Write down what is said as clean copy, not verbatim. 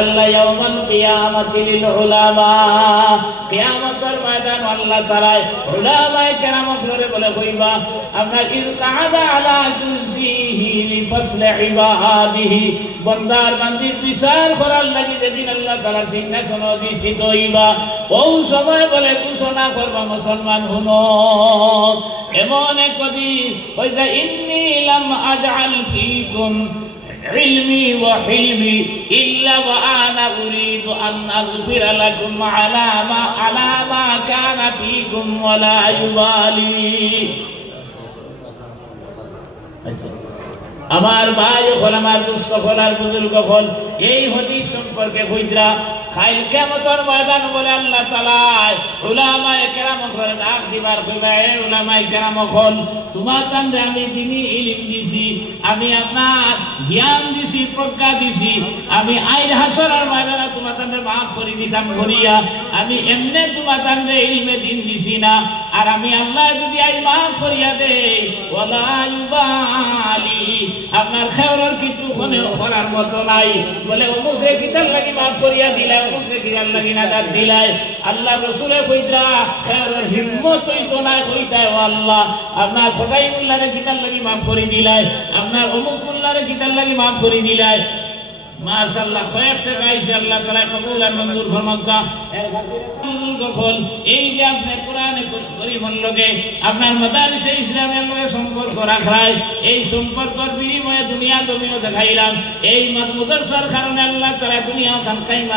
ইয়াউমাল কিয়ামাতি লিল উলামা কিয়ামতের ময়দান আল্লাহ তাআলা উলামায়ে কেরামতরে বলে কইবা আপনার ইলকাদা আলা কুরসিহি লিফাসল ইবাদিহি বান্দার বান্দির বিচার করার লাগি যেদিন আল্লাহ তাআলা সিংহাসন অধিষ্ঠিত হইবা ওই সময় বলে ঘোষণা করবা মুসলমান হুনো এমন একদিন কইবা ইন্নী লাম আজআল ফীকুম علمي وحلمي إلا وأنا أريد أن أغفر لكم على ما كان فيكم ولا يبالي আমার ভাই হল আমার দুস্থ হল আর বুজুর্গ হল এই হাদিস সম্পর্কে কইরা খাইল কিয়ামতের ময়দান বলে আল্লাহ তাআলা উলামায়ে কেরাম করে ডাক দিবার কইবা এ উলামায়ে কেরাম হল তোমার কাছে আমি দ্বীনি ইলম দিছি আমি আপনার জ্ঞান দিছি প্রজ্ঞা দিছি আমি আইর হাসরের ময়দানে তোমার কাছে maaf করে দিতাম করিয়া আমি এমনে তোমার কাছে ইলমে দিন দিছি না আর আমি আল্লাহ যদি আই maaf করিয়া দেই ওয়ালা ইউবালি আপনার খেওয়ার কিছু করার মতো নাই বলে অমুকে কিতার লাগি maaf করিয়া দিলাই অমুকে কিতার লাগি না দার দিলাই আল্লাহ রাসূলে কইরা খেওয়ার হিম্মত হইতো না কইতাই ও আল্লাহ আপনার ফটাই মুল্লারে কিতার লাগি maaf করে দিলাই আপনার অমুক মুল্লারে কিতার লাগি maaf করে দিলাই মাশাআল্লাহ খয়ের থেকে আইসা আল্লাহ তাআলা কবুল আর মঞ্জুর ফরমাতা এর খাতিরে মঞ্জুর করল এই যে আপনি কোরআনে করিমের লগে আপনার মাদারিসে ইসলামের লগে সম্পর্ক রাখায় এই সম্পর্কের বিনিময়ে দুনিয়া জমিন দেখাইলাম এই মাদরসার কারণে আল্লাহ তাআলা দুনিয়া খান কাইমা